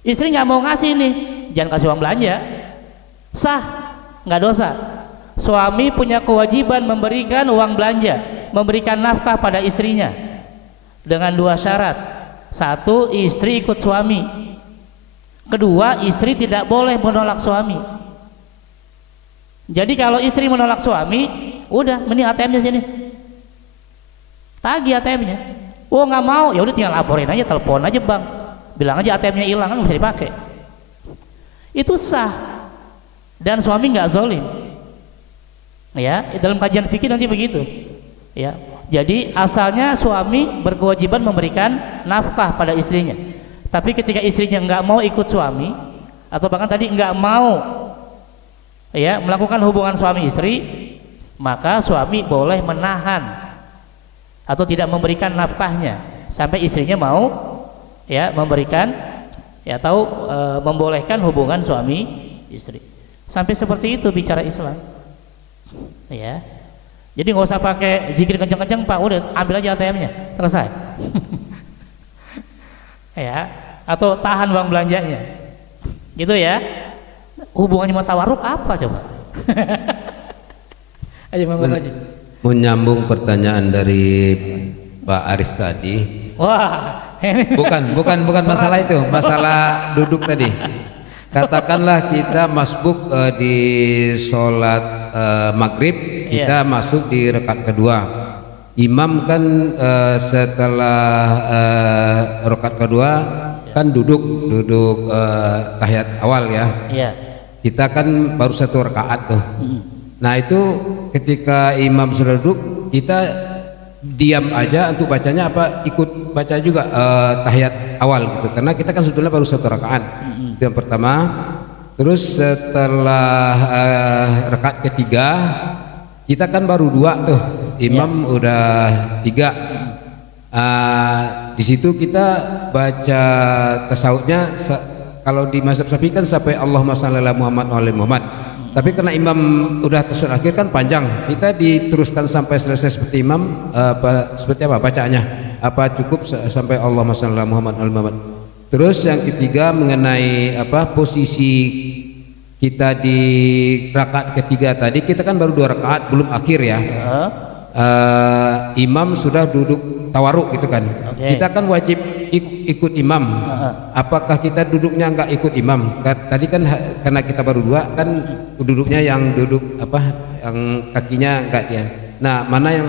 Istri nggak mau ngasih nih, jangan kasih uang belanja, sah, nggak dosa. Suami punya kewajiban memberikan uang belanja, memberikan nafkah pada istrinya dengan dua syarat. Satu, istri ikut suami. Kedua, istri tidak boleh menolak suami. Jadi kalau istri menolak suami, udah, mending ATM-nya sini, tagih ATM-nya. Oh nggak mau, ya udah tinggal laporin aja, telepon aja bang, bilang aja ATM-nya hilang, kan nggak bisa dipakai. Itu sah dan suami nggak zolim. Ya, dalam kajian fikih nanti begitu. Ya, jadi asalnya suami berkewajiban memberikan nafkah pada istrinya. Tapi ketika istrinya nggak mau ikut suami, atau bahkan tadi nggak mau, ya, melakukan hubungan suami istri, maka suami boleh menahan atau tidak memberikan nafkahnya sampai istrinya mau, ya, memberikan, ya, atau membolehkan hubungan suami istri. Sampai seperti itu bicara Islam. Ya, jadi nggak usah pakai zikir kenceng-kenceng Pak, udah ambil aja ATM-nya, selesai. Ya, atau tahan uang belanjanya, gitu ya. Hubungannya sama tawarruk apa coba? Ayo aja. Menyambung pertanyaan dari Pak Arif tadi. Wah, bukan masalah itu, masalah duduk tadi. Katakanlah kita masbuk di sholat maghrib, kita masuk di rakaat kedua. Imam kan setelah rakaat kedua kan duduk tahiyat awal ya. Kita kan baru satu rakaat tuh. Nah itu ketika imam sudah duduk, kita diam aja untuk bacanya apa ikut baca juga tahiyat awal gitu, karena kita kan sebetulnya baru satu rakaat. Itu yang pertama. Terus setelah rakaat ketiga kita kan baru 2 tuh, imam udah 3. Di situ kita baca tasawufnya kalau di mazhab Syafi'i kan sampai Allahumma shalli ala Muhammad wa ala Muhammad. Tapi karena imam udah tasawuf akhir kan panjang, kita diteruskan sampai selesai seperti imam. Seperti apa bacaannya? Apa cukup sampai Allahumma shalli ala Muhammad wa ala Muhammad? Terus yang ketiga mengenai posisi kita di rakaat ketiga tadi, kita kan baru 2 rakaat belum akhir ya. Imam sudah duduk tawaruk gitu kan. Kita kan wajib ikut imam. Apakah kita duduknya enggak ikut imam? Tadi kan karena kita baru 2 kan duduknya yang duduk yang kakinya enggak dia. Nah, mana yang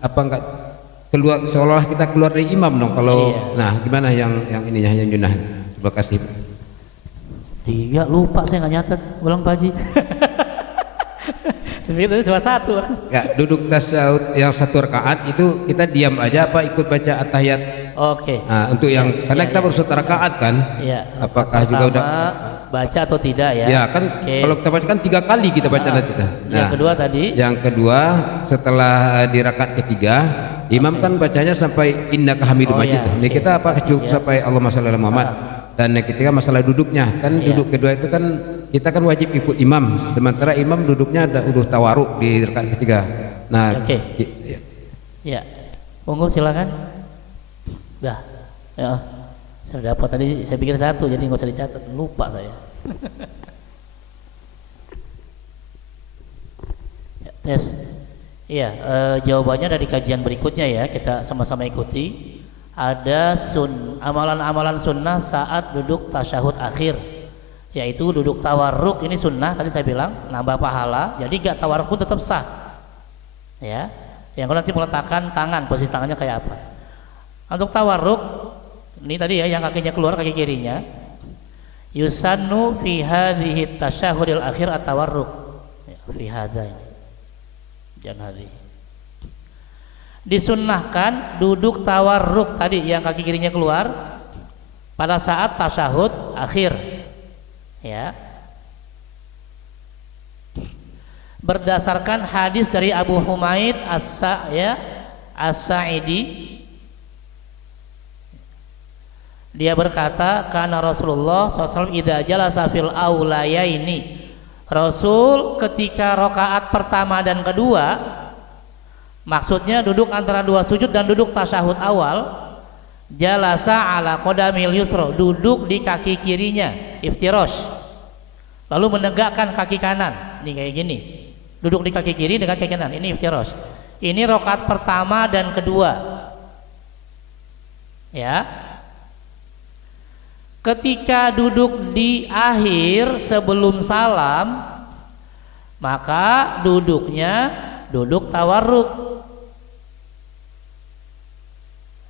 enggak keluar, seolah kita keluar dari imam dong kalau nah gimana yang ininya yang junah. Terima kasih. 3 lupa saya nggak nyatet, ulang Pak Haji. Sebenarnya cuma 1. Ya, duduk tasawuf yang 1 rakaat itu kita diam aja apa ikut baca at-tahiyat? Oke. Nah, untuk yang karena kita baru 1 rakaat kan? Iya. Apakah juga udah baca atau tidak ya? Ya kan kalau kita baca kan 3 kali kita baca nanti. Nah, yang kedua tadi? Yang kedua setelah di rakaat ketiga, imam kan bacanya sampai innaka hamidum majid. Ini kita apa cukup sampai Allahumma shalli ala Muhammad. Dan yang ketiga masalah duduknya kan duduk kedua itu kan kita kan wajib ikut imam, sementara imam duduknya udah tawaruk di rakaat ketiga. Nah, ya, monggo silakan. Dah, ya, saya dapat tadi, saya pikir 1 jadi nggak usah dicatat, lupa saya. Ya, tes, iya, jawabannya dari kajian berikutnya ya, kita sama-sama ikuti. Ada amalan-amalan sunnah saat duduk tasyahud akhir, yaitu duduk tawarruk. Ini sunnah tadi saya bilang, nambah pahala. Jadi gak tawarruk pun tetap sah ya. Yang nanti meletakkan tangan, posisi tangannya kayak apa. Untuk tawarruk ini tadi ya, yang kakinya keluar, kaki kirinya. Yusannu fi hadhihi tasyahudil akhir at-tawarruk ya, fi hadza jangan hadhi. Disunnahkan duduk tawarruk tadi yang kaki kirinya keluar pada saat tasyahud akhir ya, berdasarkan hadis dari Abu Humaid As-Sa'idi. Dia berkata, karena Rasulullah SAW idza jalasa fil aulayaini, Rasul ketika rakaat pertama dan kedua, maksudnya duduk antara 2 sujud dan duduk tasyahud awal, jalasa ala qadamil yusra, duduk di kaki kirinya, iftirosh, lalu menegakkan kaki kanan. Ini kayak gini, duduk di kaki kiri dengan kaki kanan, ini iftirosh. Ini rakaat pertama dan kedua ya. Ketika duduk di akhir sebelum salam, maka duduknya duduk tawarruk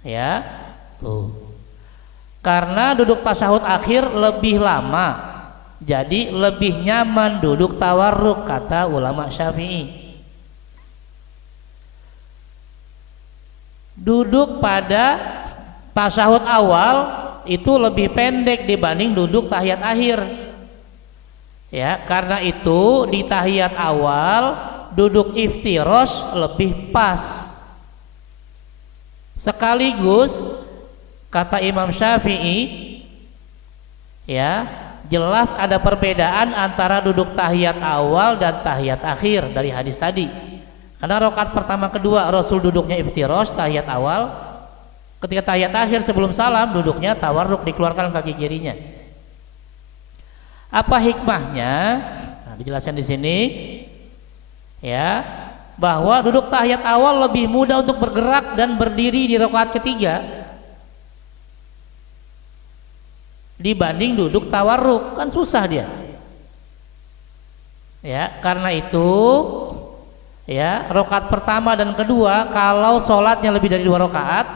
ya, tuh. Karena duduk tasyahud akhir lebih lama, jadi lebih nyaman duduk tawarruk, kata ulama Syafi'i. Duduk pada tasyahud awal itu lebih pendek dibanding duduk tahiyat akhir ya. Karena itu di tahiyat awal duduk iftirosh lebih pas. Sekaligus kata Imam Syafi'i ya, jelas ada perbedaan antara duduk tahiyat awal dan tahiyat akhir dari hadis tadi. Karena rakaat pertama kedua Rasul duduknya iftirosh tahiyat awal, ketika tahiyat akhir sebelum salam duduknya tawarruk, dikeluarkan kaki kirinya. Apa hikmahnya? Nah, dijelaskan di sini ya, bahwa duduk tahiyat awal lebih mudah untuk bergerak dan berdiri di rakaat ketiga dibanding duduk tawarruk, kan susah dia ya. Karena itu ya, rakaat pertama dan kedua kalau sholatnya lebih dari 2 rakaat,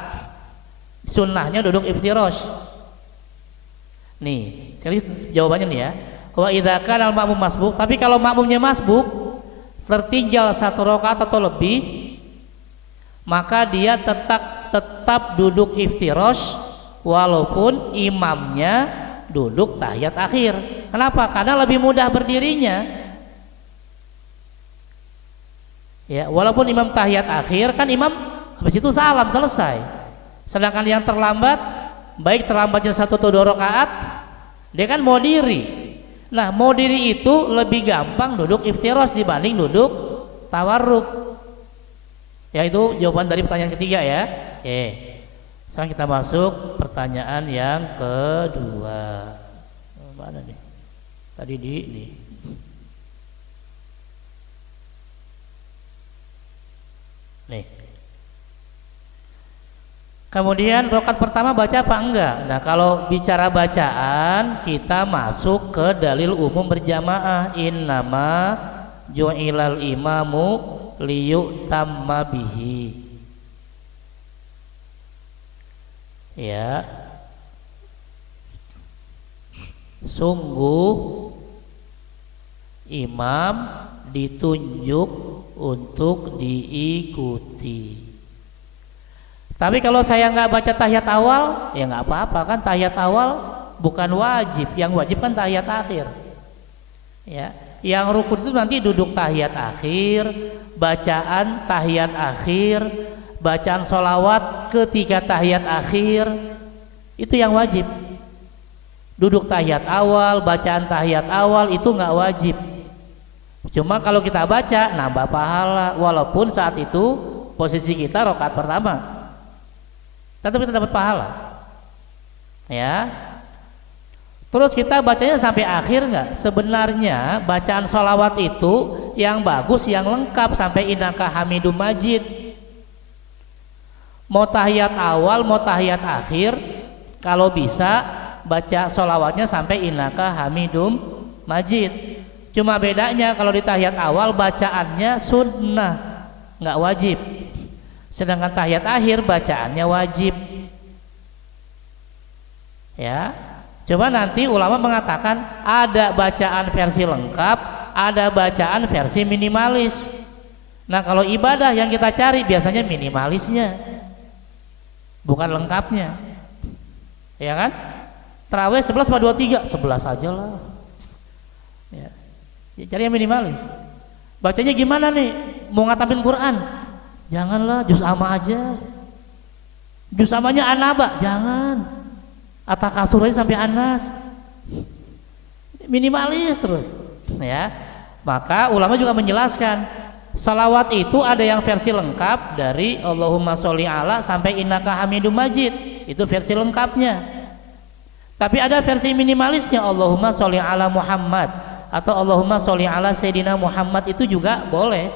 sunnahnya duduk iftirosh. Nih, sekali jawabannya nih ya. Wa idza kana al-ma'mum masbuk, tapi kalau makmumnya masbuk, tertinggal 1 rakaat atau lebih, maka dia tetap duduk iftirosh walaupun imamnya duduk tahiyat akhir. Kenapa? Karena lebih mudah berdirinya. Ya, walaupun imam tahiyat akhir kan imam habis itu salam selesai. Sedangkan yang terlambat, baik terlambatnya 1 atau 2 rakaat, dia kan mau diri. Nah, mau diri itu lebih gampang duduk iftiros dibanding duduk tawarruk. Ya, itu jawaban dari pertanyaan ketiga ya. Oke. Sekarang kita masuk pertanyaan yang kedua. Mana nih? Tadi di ini. Nih. Kemudian rakaat pertama baca apa enggak? Nah, kalau bicara bacaan kita masuk ke dalil umum berjamaah, innama ju'ilal imamu liyutamma bihi. Ya. Sungguh imam ditunjuk untuk diikuti. Tapi kalau saya nggak baca tahiyat awal, ya nggak apa-apa kan, tahiyat awal bukan wajib, yang wajib kan tahiyat akhir. Ya, yang rukun itu nanti duduk tahiyat akhir, bacaan tahiyat akhir, bacaan sholawat ketika tahiyat akhir, itu yang wajib. Duduk tahiyat awal, bacaan tahiyat awal itu nggak wajib. Cuma kalau kita baca nambah pahala, walaupun saat itu posisi kita rakaat pertama. Tetap kita dapat pahala, ya. Terus kita bacanya sampai akhir nggak? Sebenarnya bacaan sholawat itu yang bagus, yang lengkap sampai innaka hamidum majid. Mau tahiyat awal, mau tahiyat akhir, kalau bisa baca sholawatnya sampai innaka hamidum majid. Cuma bedanya kalau di tahiyat awal bacaannya sunnah, nggak wajib. Sedangkan tahiyat akhir bacaannya wajib. Ya, coba nanti ulama mengatakan ada bacaan versi lengkap, ada bacaan versi minimalis. Nah, kalau ibadah yang kita cari biasanya minimalisnya, bukan lengkapnya. Ya kan? Tarawih 11 apa 23? 11 aja lah. Ya. Cari yang minimalis. Bacanya gimana nih? Mau ngatamin Quran? Janganlah, juz amma aja. Juz ammanya anaba, jangan. Atakasurnya sampai anas. Minimalis terus, ya. Maka ulama juga menjelaskan, salawat itu ada yang versi lengkap dari Allahumma sholli ala sampai innaka hamidum majid, itu versi lengkapnya. Tapi ada versi minimalisnya, Allahumma sholli ala Muhammad atau Allahumma sholli ala Sayyidina Muhammad, itu juga boleh,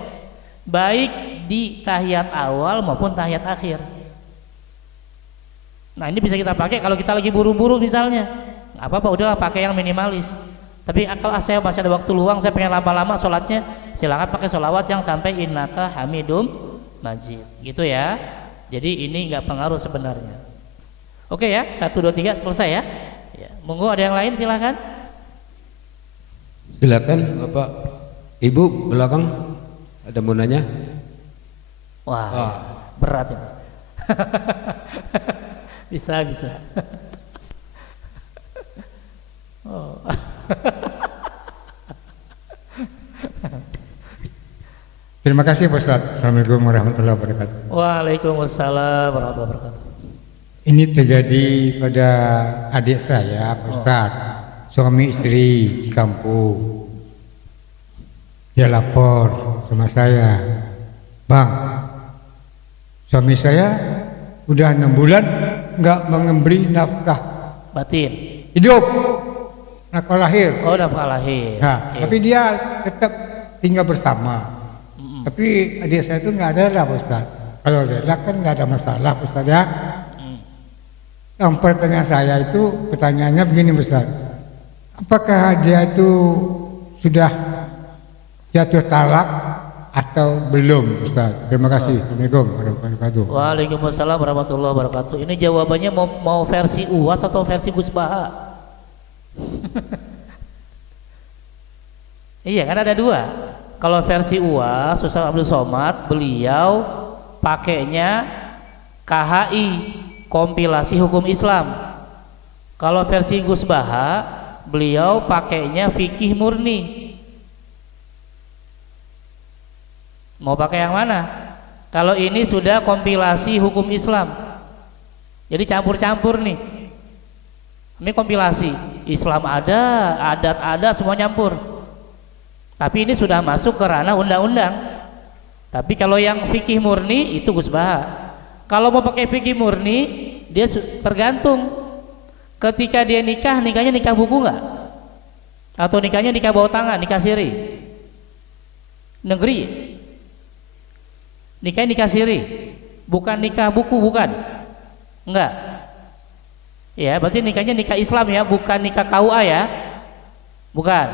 baik di tahiyat awal maupun tahiyat akhir. Nah, ini bisa kita pakai kalau kita lagi buru-buru misalnya. Nggak apa-apa, udahlah pakai yang minimalis. Tapi kalau saya masih ada waktu luang, saya pengen lama-lama sholatnya, silakan pakai sholawat yang sampai innaka hamidum majid, gitu ya. Jadi ini nggak pengaruh sebenarnya. Oke ya, 1, 2, 3 selesai ya. Ya, monggo ada yang lain silakan. Silakan Bapak, Ibu belakang ada mau nanya. Wah, berat ini. Bisa. Oh. Terima kasih Pak Ustaz. Assalamualaikum warahmatullahi wabarakatuh. Waalaikumsalam warahmatullahi wabarakatuh. Ini terjadi pada adik saya Pak Ustaz. Suami istri di kampung. Dia lapor sama saya, Bang, suami saya udah 6 bulan nggak memberi nafkah batin, hidup, nafkah lahir. Oh, nafkah lahir. Nah, okay. Tapi dia tetap tinggal bersama. Tapi adik saya itu nggak ada lah Ustaz. Kalau rela kan nggak ada masalah Ustaz ya. Yang pertanyaan saya itu, pertanyaannya begini Ustaz, apakah dia itu sudah jatuh talak atau belum Ustaz? Terima kasih. Assalamualaikum warahmatullahi wabarakatuh. Waalaikumsalam warahmatullahi wabarakatuh. Ini jawabannya mau versi UAS atau versi Gus Baha? Iya kan ada dua. Kalau versi UAS Ustaz Abdul Somad, beliau pakainya KHI, kompilasi hukum Islam. Kalau versi Gus Baha, beliau pakainya fikih murni. Mau pakai yang mana? Kalau ini sudah kompilasi hukum Islam, jadi campur-campur nih. Ini kompilasi Islam ada, adat ada, semua nyampur. Tapi ini sudah masuk ke ranah undang-undang. Tapi kalau yang fikih murni itu Gus Baha. Kalau mau pakai fikih murni, dia tergantung. Ketika dia nikah, nikahnya nikah buku nggak? Atau nikahnya nikah bawah tangan, nikah siri? Negeri. Nikahnya nikah siri, bukan nikah buku, bukan? Enggak. Ya, berarti nikahnya nikah Islam ya, bukan nikah KUA ya. Bukan.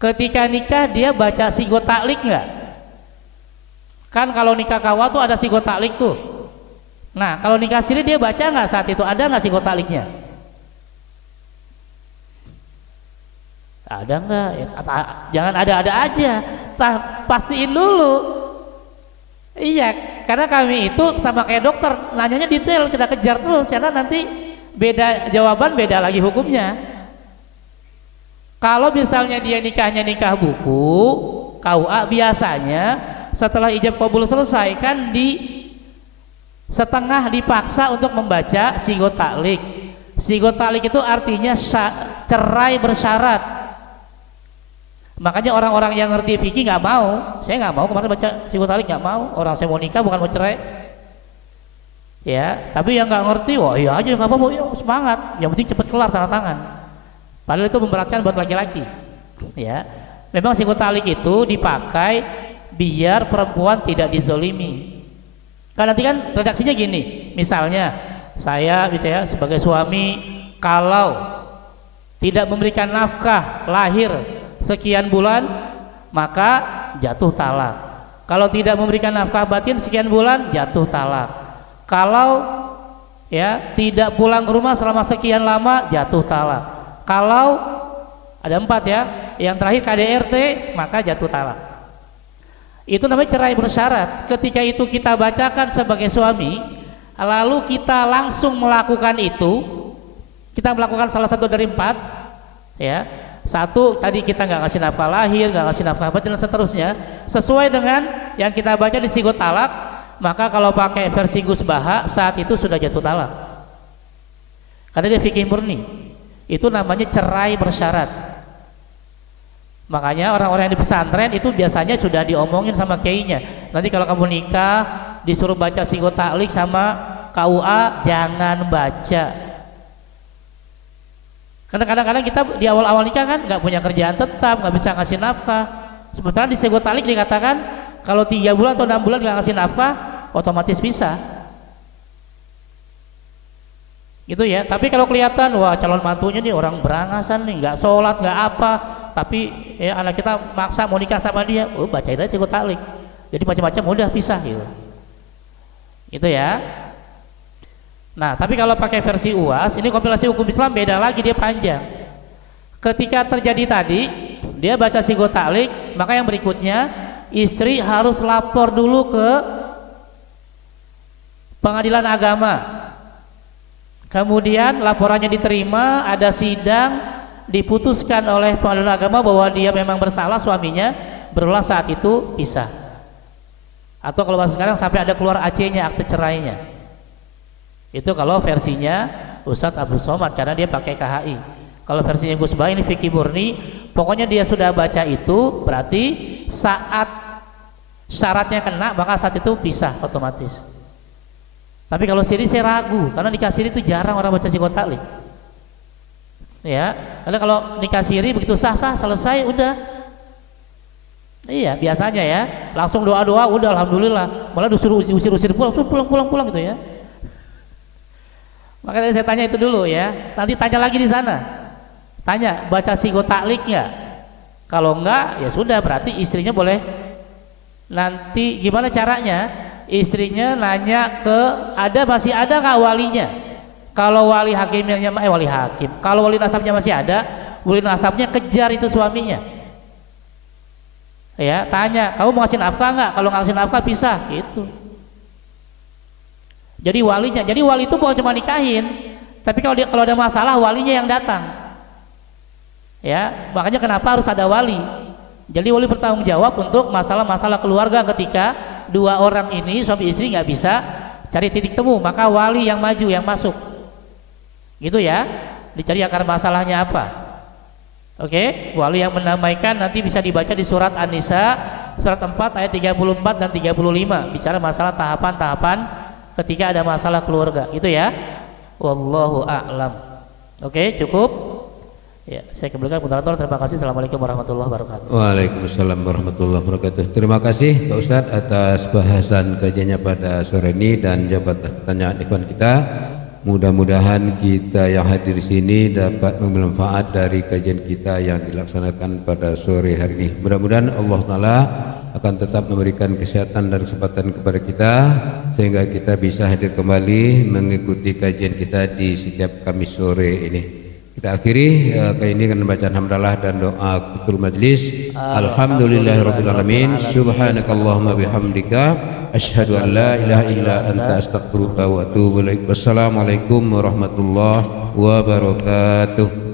Ketika nikah dia baca sigo taklik nggak? Kan kalau nikah KUA tuh ada sigo taklik tuh. Nah, kalau nikah siri dia baca nggak saat itu? Ada nggak sigo takliknya? Ada nggak? Jangan ada-ada aja. Pastiin dulu. Iya, karena kami itu sama kayak dokter, nanyanya detail, kita kejar terus, karena nanti beda jawaban, beda lagi hukumnya. Kalau misalnya dia nikahnya nikah buku, KUA biasanya setelah ijab kabul selesai kan setengah dipaksa untuk membaca sigo taklik. Sigo taklik itu artinya cerai bersyarat. Makanya orang-orang yang ngerti fikih nggak mau. Saya nggak mau kemarin baca sigo taklik, nggak mau. Orang saya mau nikah bukan mau cerai. Ya, tapi yang nggak ngerti, wah iya aja nggak apa-apa, ya, semangat. Yang penting cepat kelar tanda tangan. Padahal itu memberatkan buat laki-laki. Ya, memang sigo taklik itu dipakai biar perempuan tidak dizolimi. Kan nanti kan redaksinya gini, misalnya saya sebagai suami kalau tidak memberikan nafkah lahir sekian bulan maka jatuh talak. Kalau tidak memberikan nafkah batin sekian bulan jatuh talak. Kalau ya tidak pulang ke rumah selama sekian lama jatuh talak. Kalau ada 4 ya, yang terakhir KDRT maka jatuh talak. Itu namanya cerai bersyarat. Ketika itu kita bacakan sebagai suami, lalu kita langsung melakukan itu, kita melakukan salah satu dari 4 ya. 1 tadi kita nggak ngasih nafkah lahir, nggak ngasih nafkah batin dan seterusnya, sesuai dengan yang kita baca di sigo talak, maka kalau pakai versi Gus Baha saat itu sudah jatuh talak. Karena dia fikih murni. Itu namanya cerai bersyarat. Makanya orang-orang yang di pesantren itu biasanya sudah diomongin sama kiainya. Nanti kalau kamu nikah disuruh baca sigo taklik sama KUA, jangan baca. Karena kadang-kadang kita di awal-awal nikah kan nggak punya kerjaan tetap, nggak bisa ngasih nafkah. Sementara di sigo taklik dikatakan kalau 3 bulan atau 6 bulan nggak ngasih nafkah, otomatis pisah. Gitu ya. Tapi kalau kelihatan wah calon mantunya nih orang berangasan nih, nggak sholat, nggak apa, tapi ya anak kita maksa mau nikah sama dia, bacain aja sigo taklik. Jadi macam-macam udah pisah gitu. Gitu ya. Nah, tapi kalau pakai versi UAS, ini kompilasi hukum Islam beda lagi, dia panjang. Ketika terjadi tadi, dia baca sigo taklik, maka yang berikutnya istri harus lapor dulu ke pengadilan agama. Kemudian laporannya diterima, ada sidang, diputuskan oleh pengadilan agama bahwa dia memang bersalah suaminya, berulah saat itu pisah. Atau kalau bahasa sekarang sampai ada keluar AC-nya, akte cerainya. Itu kalau versinya Ustadz Abdul Somad, karena dia pakai KHI. Kalau versinya Gus Baha ini fikih murni, pokoknya dia sudah baca itu, berarti saat syaratnya kena maka saat itu pisah otomatis. Tapi kalau siri saya ragu, karena nikah siri itu jarang orang baca sigo taklik. Ya, karena kalau nikah siri begitu sah-sah selesai udah. Iya, biasanya ya, langsung doa-doa udah alhamdulillah. Malah diusir-usir pulang gitu ya. Makanya saya tanya itu dulu ya. Nanti tanya lagi di sana. Tanya, baca sigo taklik nggak? Kalau enggak, ya sudah, berarti istrinya boleh. Nanti gimana caranya? Istrinya nanya ke masih ada nggak walinya? Kalau wali hakimnya wali hakim. Kalau wali nasabnya masih ada, wali nasabnya kejar itu suaminya. Ya, tanya, kamu mau ngasih nafkah nggak? Kalau nggak ngasih nafkah pisah, gitu. Jadi walinya, jadi wali itu bukan cuma nikahin, Tapi kalau ada masalah walinya yang datang. Ya, makanya kenapa harus ada wali. Jadi wali bertanggung jawab untuk masalah-masalah keluarga ketika dua orang ini suami istri nggak bisa cari titik temu, maka wali yang maju, yang masuk. Gitu ya. Dicari akar masalahnya apa. Oke, wali yang menamaikan nanti bisa dibaca di surat An-Nisa surat 4 ayat 34 dan 35, bicara masalah tahapan-tahapan ketika ada masalah keluarga. Itu ya. Wallahu a'lam. Oke, cukup. Ya, saya kembalikan moderator. Terima kasih. Assalamualaikum warahmatullahi wabarakatuh. Waalaikumsalam warahmatullahi wabarakatuh. Terima kasih Pak Ustadz atas bahasan kajiannya pada sore ini dan jawab pertanyaan ikhwan kita. Mudah-mudahan kita yang hadir di sini dapat mengambil manfaat dari kajian kita yang dilaksanakan pada sore hari ini. Mudah-mudahan Allah Taala akan tetap memberikan kesehatan dan kesempatan kepada kita sehingga kita bisa hadir kembali mengikuti kajian kita di setiap Kamis sore ini. Kita akhiri kali ini dengan bacaan hamdalah dan doa kutul majlis. Alhamdulillahirabbil alamin. Subhanakallahumma bihamdika asyhadu an la ilaha illa anta astaghfiruka wa atubu ilaik. Wassalamualaikum warahmatullahi wabarakatuh.